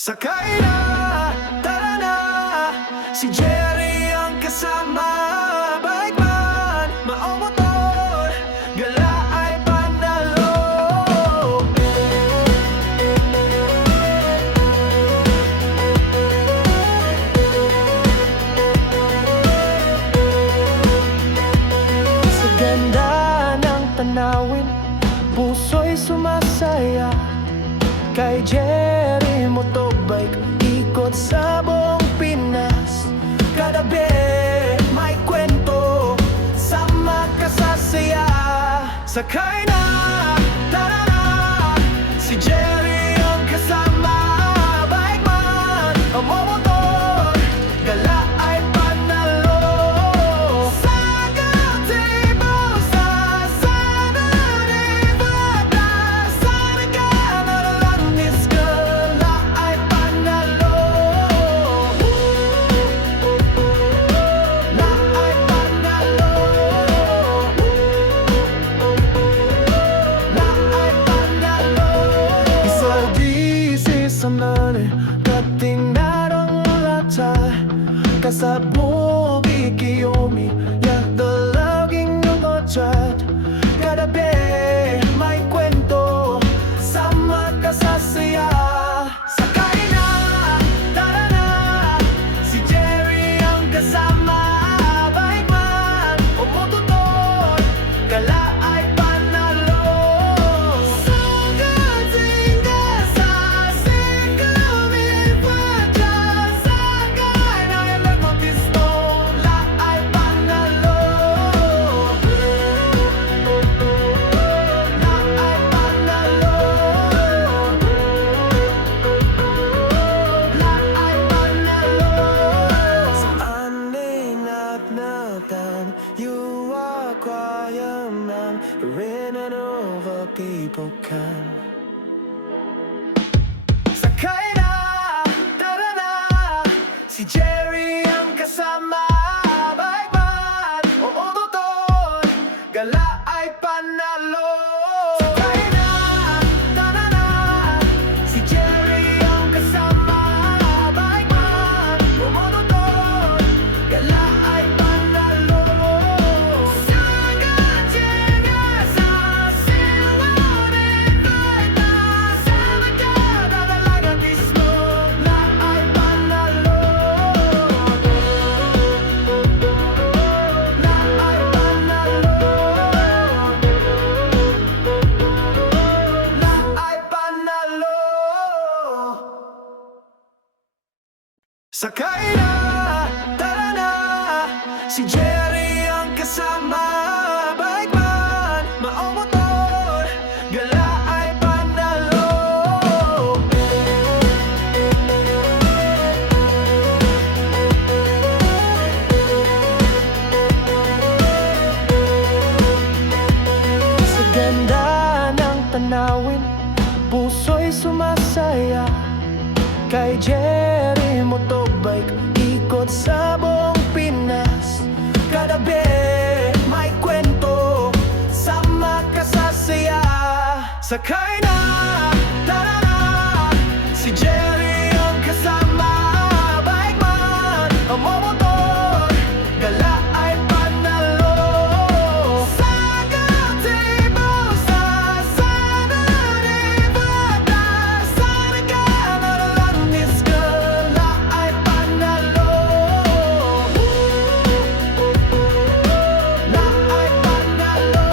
Sakay na, tara na, si Jerry ang kasama. Bike man, maong motor, gala ay panalo. Sa ganda ng tanawin, puso'y sumasaya. Kay Jerry Motobike, ikot sa buong Pinas. Kadabi, may kwento, sama ka sa saya. Sakay na, tara na, si Jerry ang kasama. Bike man, ang motor, gala ay panalo. Sa gazebo, sa Saturday, Bada, sa nagkanalang gala ay panalo. La ay panalo. La ay panalo. Isaldi sa mani, kating narong lata. Kasabog ikiyomi, yak dalaging ng otrat. Kadabi, may kwento, sama ka sa saya. Sakay na, tara na, si Jerry ang kasama. Bike man, o motor, gala ay panalo. Sa gatinga, sa sikawin pa dyan. Sakay na, ilang mapisto, la ay panalo. La ay panalo. La ay panalo. Sa aninat-natan, you are quiet man, rin and over people can. Sakay na, tara na, si Jerry ang kasama. Bike man, o motor, gala ay panalo. Sakay na, tara na, si Jerry ang kasama. Bike man, o motor, gala ay panalo. Sa gatinga, sa silawin bata, sa nagkadalagang mismo, la ay panalo. La ay panalo. La ay panalo. Sakay na, tara na, si Jerry ang kasama. Bike man, maong motor, gala ay panalo. Sa ganda ng tanawin, puso'y sumasaya. Kay Jerry Motobike, ikot sa buong Pinas. Kadabi, may kwento, sama ka sa saya. Sakay na, tara na, si Jerry ang kasama. Bike man, ang motor, gala ay panalo. Sa gazebo, sa Saturday, Bada, sa nagkanalang gala ay panalo. La ay panalo.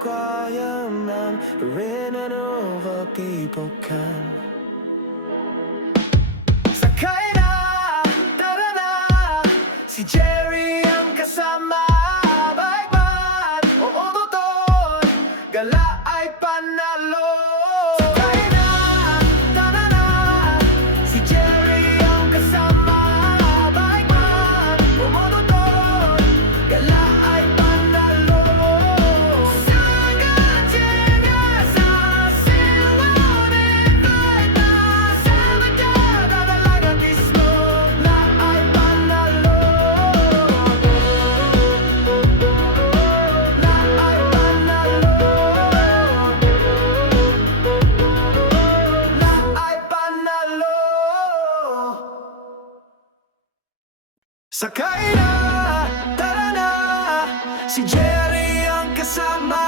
kwayaman rin over people can. Sakay na, tara na, si Jerry ang kasama. Baikman o ototon, gala ay panalo. Sakay na, tara na, si Jerry ang kasama. Baikman o ototon, gala ay panalo. Sagat siya sa silaw ni Baita, sa magkada talaga mismo na ay panalo. Na ay panalo. Na ay panalo. Sakay na, tara na, si Jerry ang kasama.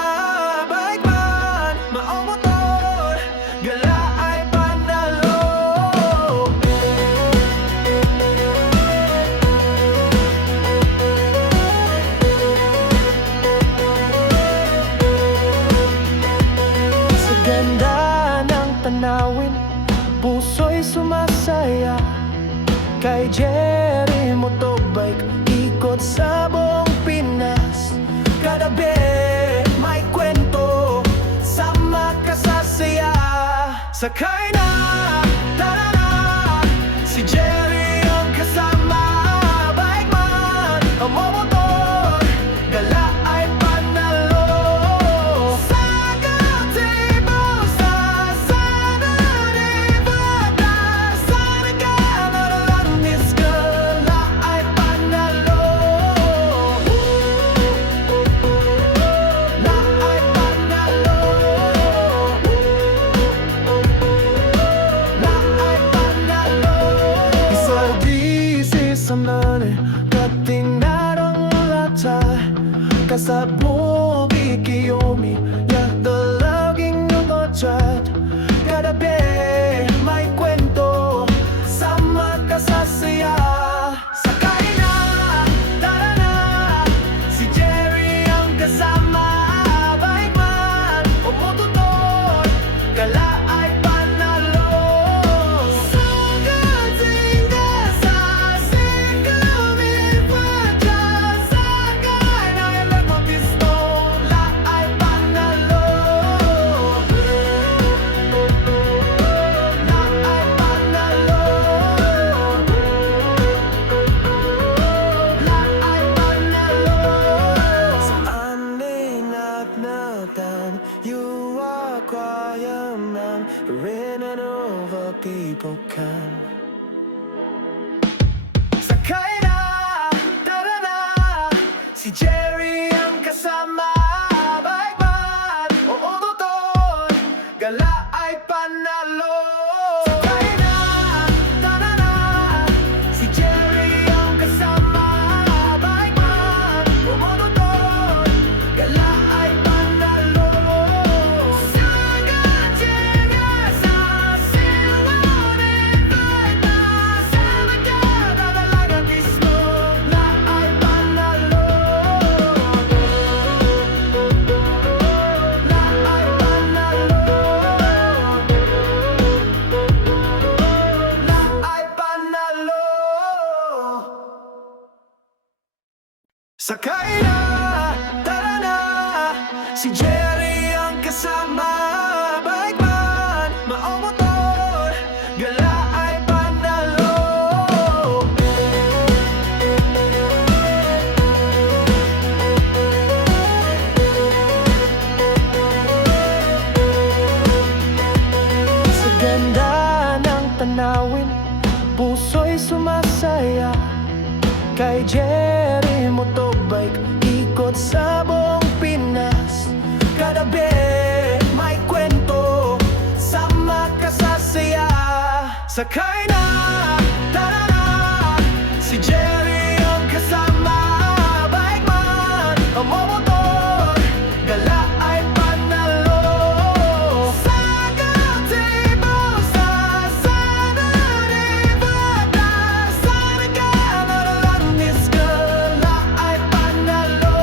Baikman, maong motor, gala ay panalo. Sa ganda ng tanawin, puso'y sumasaya. Kay Jerry Motobike, ikot sa buong Pinas. Kadabi, may kwento, sama ka sa saya. Sakay na, tara na, si Jerry ang kasama. Baikman, ang motor, gala ay panalo. Sagat ibaw sa sana ni Bata, sana ka nalanis, gala ay panalo. Na ay panalo. Na ay panalo. Isaldi sa mani, kating narang lata. Kasabog ikiyomi, yak dalaging ng otrat. Kadabi, may kwento, sama ka sa saya. Sakay na, tara na, si Jerry ang kasama. Baikman o motor, gala ay panalo. Sagat singa sa sikawin pa dyan. Sakay na ilang mapisto, la ay panalo. La ay panalo. La ay panalo. Sa anin at natan, you are kwayaman rin over people can. Sakay na, tara na, si Jerry ang kasama. Baikman o ototon, gala ay panalo. Sakay na, tara na, si Jerry ang kasama. Baikman o ototon, gala ay panalo. Sagat siya sa silaw ni Baita, sa magkada talaga mismo na ay panalo. Na ay panalo. Na ay panalo. Sakay na, tara na, si Jerry ang kasama. Baikman, maong motor, gala ay panalo. Sa ganda ng tanawin, puso'y sumasaya. Kay Jerry Motobike, ikot sa buong Pinas. Kadabi, may kwento, sama ka sa saya. Sakay na, tara na, si Jerry ang kasama. Baikman, ang motor, gala ay panalo. Sagat ibaw sa sana ni Bata, sana ka nalanis, gala ay panalo.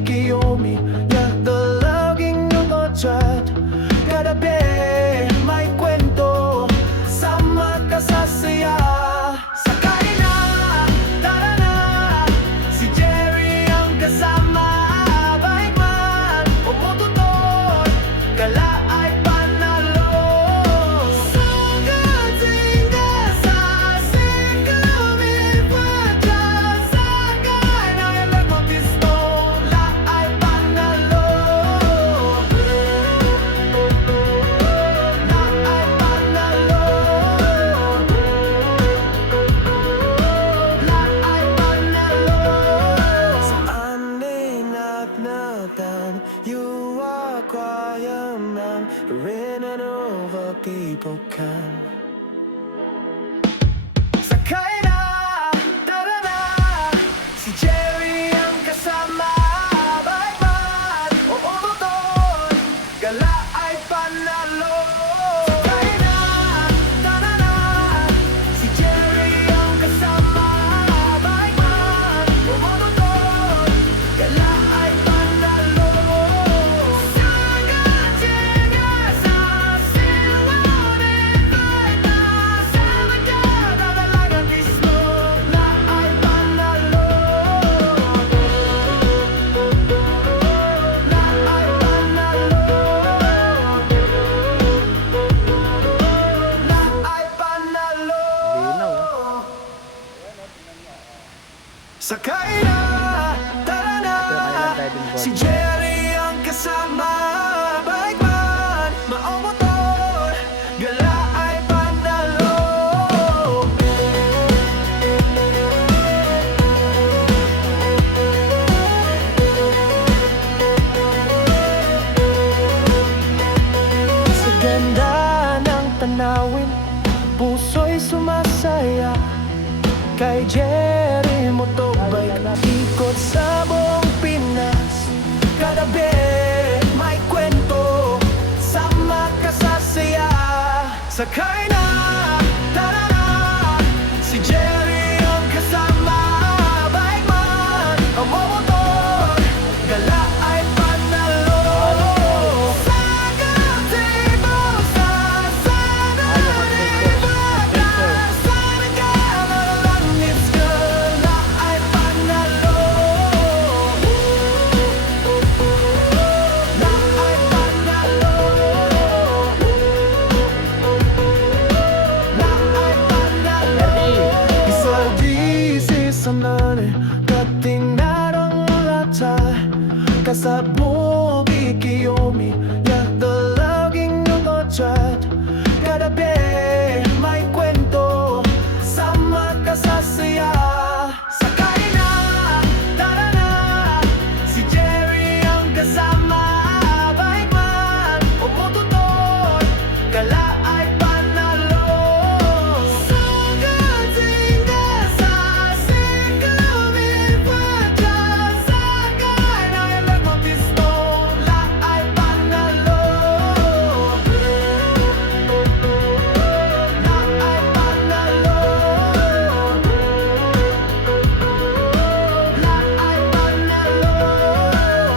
Kiyomi, yak the laging nungotrat. Kadabi, may kwento, sama ka sa saya. Sakay na, tara na, si Jerry ang kasama. Bike man, umututor, gala ay panalo. Sagad singa sa sikami padya. Sakay na ilag mag-pistol, la ay panalo. La ay panalo. La ay panalo. Sa aninag-nagtan, you are quiet man, rin and over people can. Sakay na, tara na, si Jerry ang kasama. Bike man, oo motor, gala ay panalo. Sakay na, tara na, si Jerry ang kasama. Bike man, oo motor, gala ay panalo. Sagad singa sa silaw ni Fayta. Sa magkada dalagang islo, la ay panalo. La ay panalo. La ay panalo. Sakay na, tara na, si Jerry ang kasama. Bike man, maong motor, gala ay panalo. Sa ganda ng tanawin, puso'y sumasaya. Kay Jerry Motobike, ikot sa buong Pinas. Kadabi, may kwento, sama ka sa saya. Sakay na, tara na, si Jerry ang kasama. Bike man, ang motor, gala ay panalo. Sagad tibok sa sana ni Fayta. Sa nagkala lang is gala ay panalo. La ay panalo. La ay panalo. Isaldi sanane kating narang lata. Kasabog ikiyomi, yak the laging nungotrat. Kadabi, may kwento, sama ka sa saya. Sakay na, tara na, si Jerry ang kasama. Bike man, umututor, gala ay panalo. Sagad singa sa sikami padya. Sakay na ilag mag-pistol, la ay panalo. La ay panalo. La ay panalo.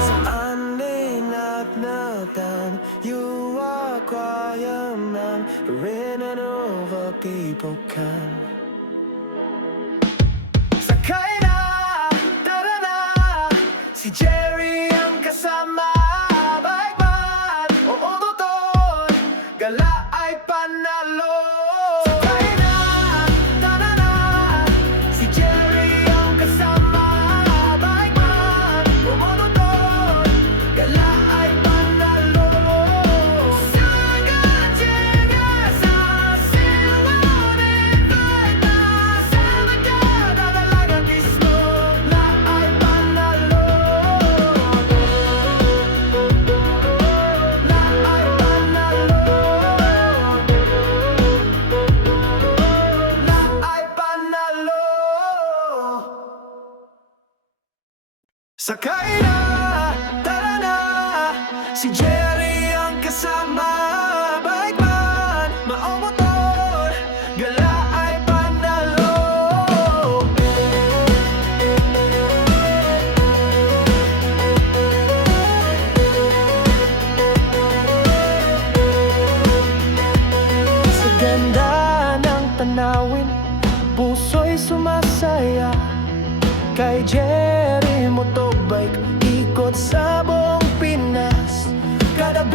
Sa aninag-nagtan, you are quiet man, rin and over people can. Sakay na, tara na, si Jerry ang kasama. Bike man, oo motor, gala ay panalo. Sakay na, tara na, si Jerry ang kasama. Bike man, oo motor, gala ay panalo. Sagad singa sa silaw ni Fayta. Sa magkada dalagang islo, la ay panalo. La ay panalo. La ay panalo. Sakay na, tara na, si Jerry ang kasama. Bike man, maong motor, gala ay panalo. umabot sa buong Pinas. Kada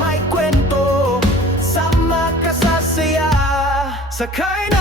may kwento, sama ka sa saya. Sakay na